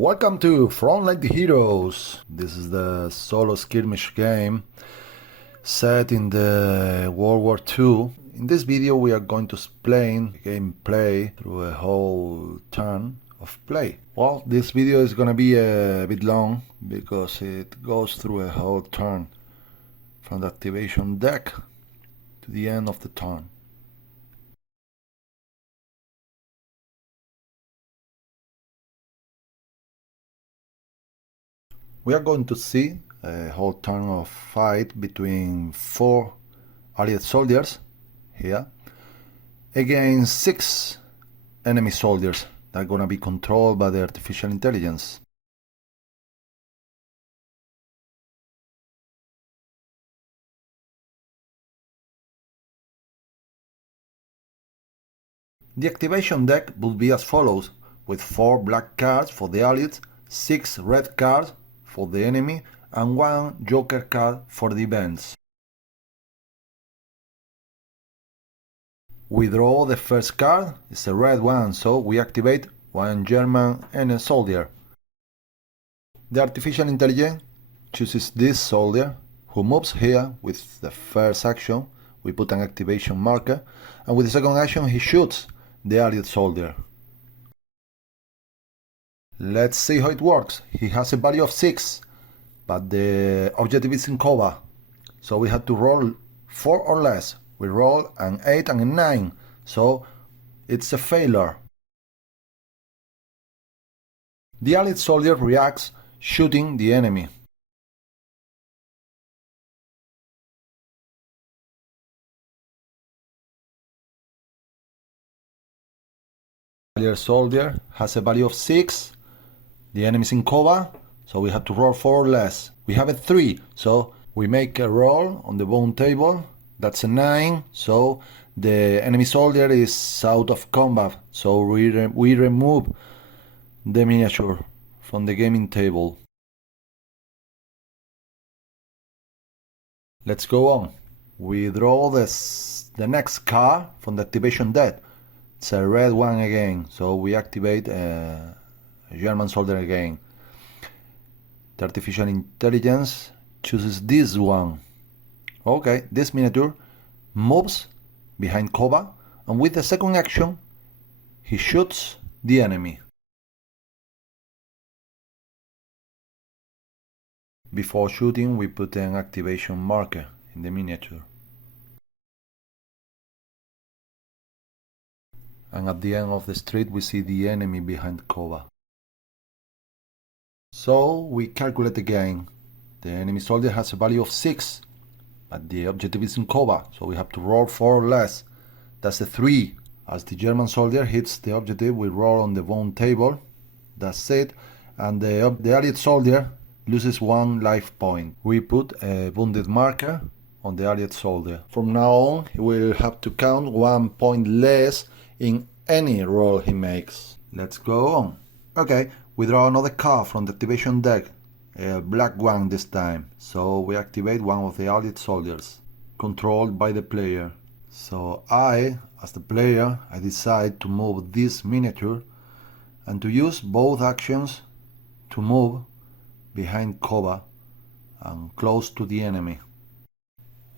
Welcome to Frontline Heroes. This is the solo skirmish game set in the World War II. In this video we are going to explain gameplay through a whole turn of play. Well, this video is gonna be a bit long because it goes through a whole turn from the activation deck to the end of the turn. We are going to see a whole turn of fight between 4 Allied soldiers here against 6 enemy soldiers that are going to be controlled by the artificial intelligence. The activation deck would be as follows, with 4 black cards for the Allies, 6 red cards for the enemy, and 1 joker card for the events. We draw the first card, it's a red one, so we activate 1 German enemy soldier. The artificial intelligence chooses this soldier, who moves here with the first action. We put an activation marker, and with the second action he shoots the allied soldier. Let's see how it works. He has a value of 6, but the objective is in cover, so we have to roll 4 or less. We roll an 8 and a 9, so it's a failure. The allied soldier reacts, shooting the enemy. The allied soldier has a value of 6. The enemy is in cover, so we have to roll 4 or less. We have a 3, so we make a roll on the bone table. That's a 9, so the enemy soldier is out of combat, so we remove the miniature from the gaming table. Let's go on. We draw the next card from the activation deck. It's a red one again, so we activate a German soldier again. The artificial intelligence chooses this one. Okay, this miniature moves behind cover, and with the second action he shoots the enemy. Before shooting we put an activation marker in the miniature. And at the end of the street we see the enemy behind cover. So we calculate again. The enemy soldier has a value of 6, but the objective is in cover, so we have to roll 4 or less. That's a 3. As the German soldier hits the objective, we roll on the bone table. That's it. And the allied soldier loses 1 life point. We put a wounded marker on the allied soldier. From now on, he will have to count 1 point less in any roll he makes. Let's go on. Okay, we draw another card from the activation deck. A black one this time, so we activate one of the allied soldiers, controlled by the player. So I, as the player, I decide to move this miniature and to use both actions to move behind cover and close to the enemy.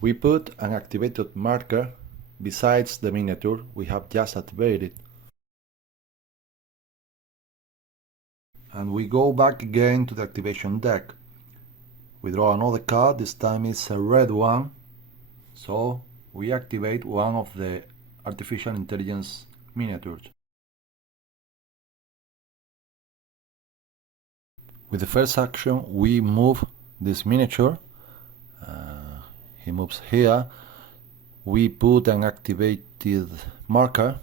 We put an activated marker besides the miniature we have just activated. And we go back again to the activation deck. We draw another card, this time it's a red one, so we activate one of the artificial intelligence miniatures. With the first action we move this miniature, he moves here. We put an activated marker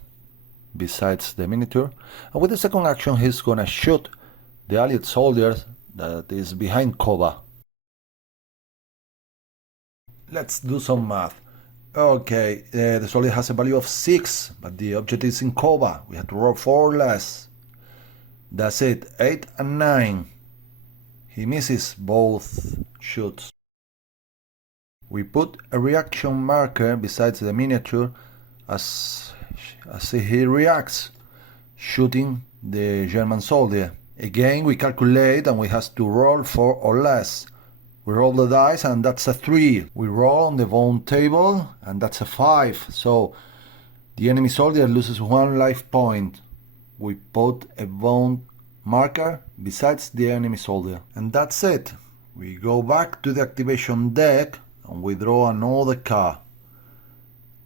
besides the miniature, and with the second action he's gonna shoot the allied soldier that is behind cover. Let's do some math. Okay, the soldier has a value of 6, but the object is in cover. We have to roll 4 or less. That's it, 8 and 9. He misses both shoots. We put a reaction marker besides the miniature as he reacts, shooting the German soldier Again, we calculate and we have to roll 4 or less. We roll the dice and that's a 3. We roll on the bone table and that's a 5. So the enemy soldier loses 1 life point. We put a bone marker besides the enemy soldier. And that's it. We go back to the activation deck and we draw another card.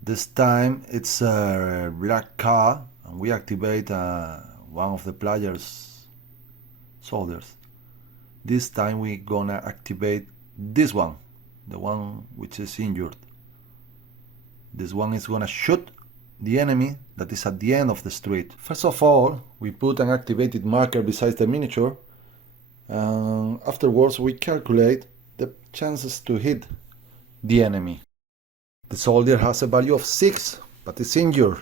This time it's a black card and we activate one of the player's soldiers. This time we're gonna activate this one, the one which is injured. This one is gonna shoot the enemy that is at the end of the street. First of all, we put an activated marker beside the miniature, and afterwards we calculate the chances to hit the enemy. The soldier has a value of 6, but is injured,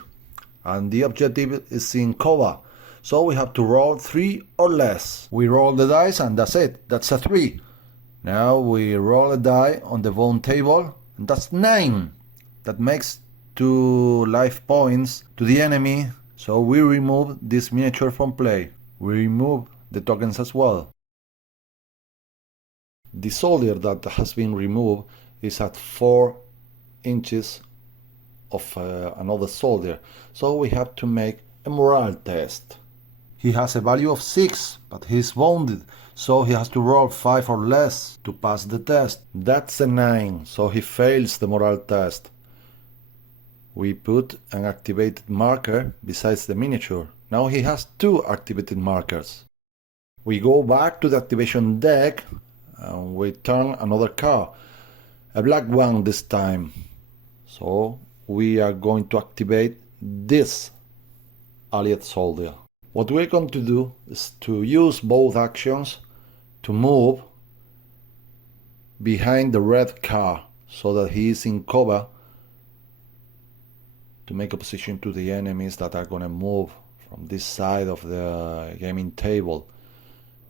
and the objective is in cover, so we have to roll 3 or less. We roll the dice and that's it, that's a 3. Now we roll a die on the bone table, and that's 9. That makes 2 life points to the enemy, so we remove this miniature from play. We remove the tokens as well. The soldier that has been removed is at 4 inches of another soldier, so we have to make a morale test. He has a value of 6, but he's wounded, so he has to roll 5 or less to pass the test. That's a 9, so he fails the morale test. We put an activated marker besides the miniature. Now he has 2 activated markers. We go back to the activation deck and we turn another card, a black one this time. So we are going to activate this allied soldier. What we're going to do is to use both actions to move behind the red car so that he is in cover to make opposition to the enemies that are going to move from this side of the gaming table.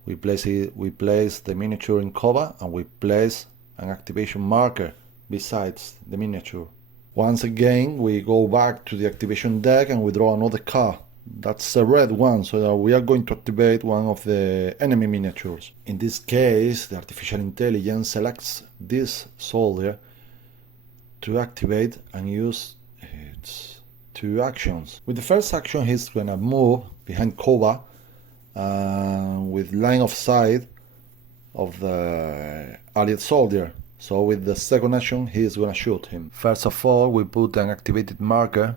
We place the miniature in cover and we place an activation marker besides the miniature. Once again, we go back to the activation deck and we draw another card. That's a red one, so we are going to activate one of the enemy miniatures. In this case, the artificial intelligence selects this soldier to activate and use its 2 actions. With the first action, he's gonna move behind cover with line of sight of the allied soldier. So with the second action, he's gonna shoot him. First of all, we put an activated marker.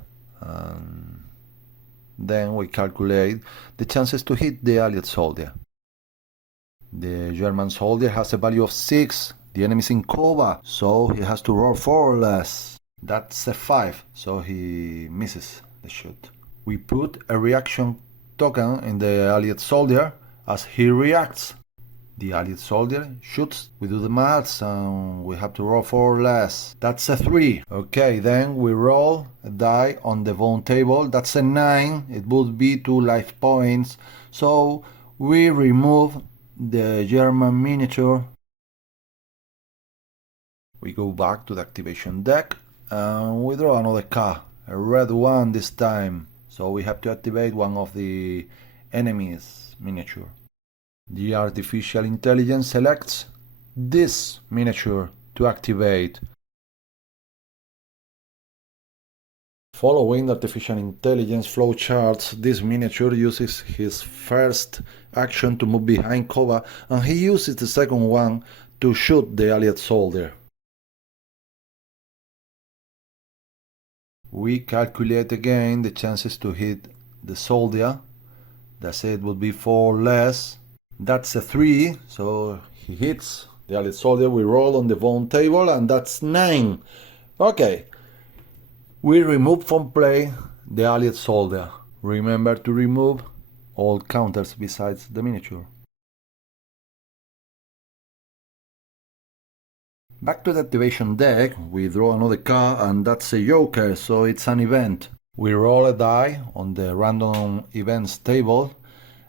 Then we calculate the chances to hit the allied soldier. The German soldier has a value of 6. The enemy is in cover, so he has to roll 4 or less. That's a 5, so he misses the shot. We put a reaction token in the allied soldier as he reacts. The allied soldier shoots, we do the maths and we have to roll 4 or less. That's a 3. Okay, then we roll a die on the bone table. That's a 9. It would be 2 life points. So we remove the German miniature. We go back to the activation deck and we draw another card, a red one this time. So we have to activate one of the enemy's miniature. The artificial intelligence selects this miniature to activate. Following the artificial intelligence flowcharts, this miniature uses his first action to move behind cover, and he uses the second one to shoot the allied soldier. We calculate again the chances to hit the soldier. That's it, would be 4 less. That's a 3, so he hits the allied soldier. We roll on the bone table and that's 9. Okay, we remove from play the allied soldier. Remember to remove all counters besides the miniature. Back to the activation deck, we draw another card and that's a joker, so it's an event. We roll a die on the random events table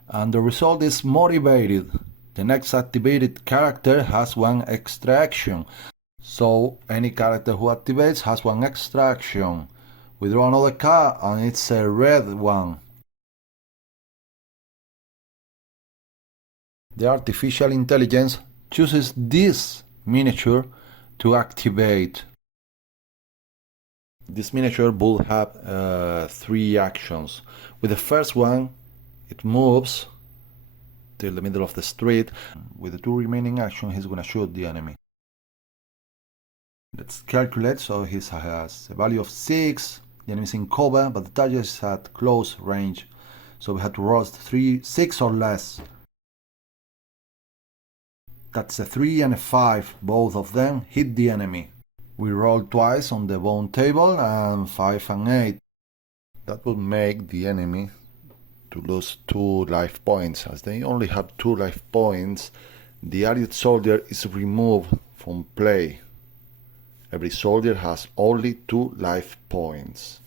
and the result is motivated. The next activated character has 1 extra action. So any character who activates has 1 extra action. We draw another card and it's a red one. The artificial intelligence chooses this miniature to activate. This miniature will have 3 actions. With the first one, it moves till the middle of the street. With the 2 remaining actions, he's gonna shoot the enemy. Let's calculate. So he has a value of 6. The enemy is in cover, but the target is at close range. So we have to roll 6 or less. That's a 3 and a 5. Both of them hit the enemy. We roll twice on the bone table, and 5 and 8. That would make the enemy to lose 2 life points. As they only have 2 life points, the allied soldier is removed from play. Every soldier has only 2 life points.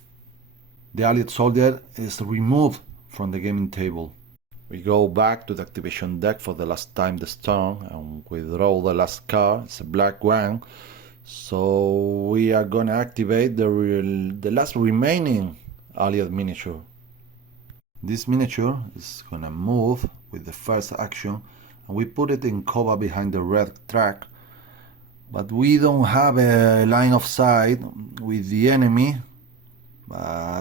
The allied soldier is removed from the gaming table. We go back to the activation deck for the last time this turn and we draw the last card. It's a black one. So we are gonna activate the last remaining allied miniature. This miniature is gonna move with the first action, and we put it in cover behind the red track. But we don't have a line of sight with the enemy.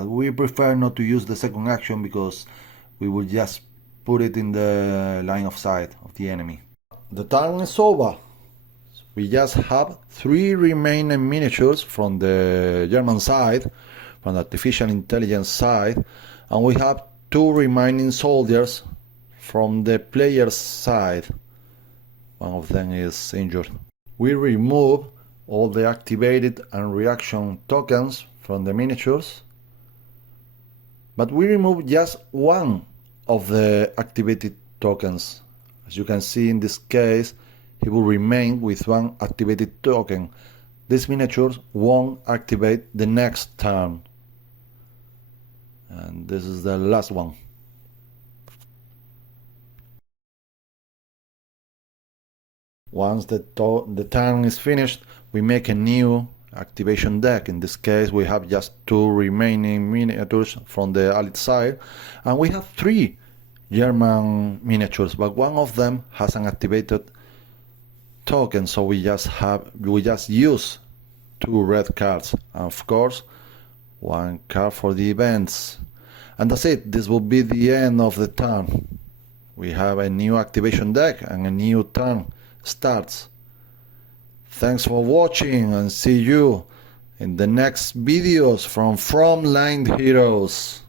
We prefer not to use the second action because we will just put it in the line of sight of the enemy. The turn is over. We just have 3 remaining miniatures from the German side, from the artificial intelligence side, and we have 2 remaining soldiers from the player's side. One of them is injured. We remove all the activated and reaction tokens from the miniatures, but we remove just one of the activated tokens. As you can see in this case, he will remain with 1 activated token. These miniatures won't activate the next turn. And this is the last one. Once the turn is finished, we make a new activation deck. In this case, we have just 2 remaining miniatures from the allied side, and we have 3 German miniatures, but one of them has an activated token, so we just use 2 red cards, and of course 1 card for the events. And that's it. This will be the end of the turn. We have a new activation deck and a new turn starts. Thanks for watching, and see you in the next videos from Frontline Heroes.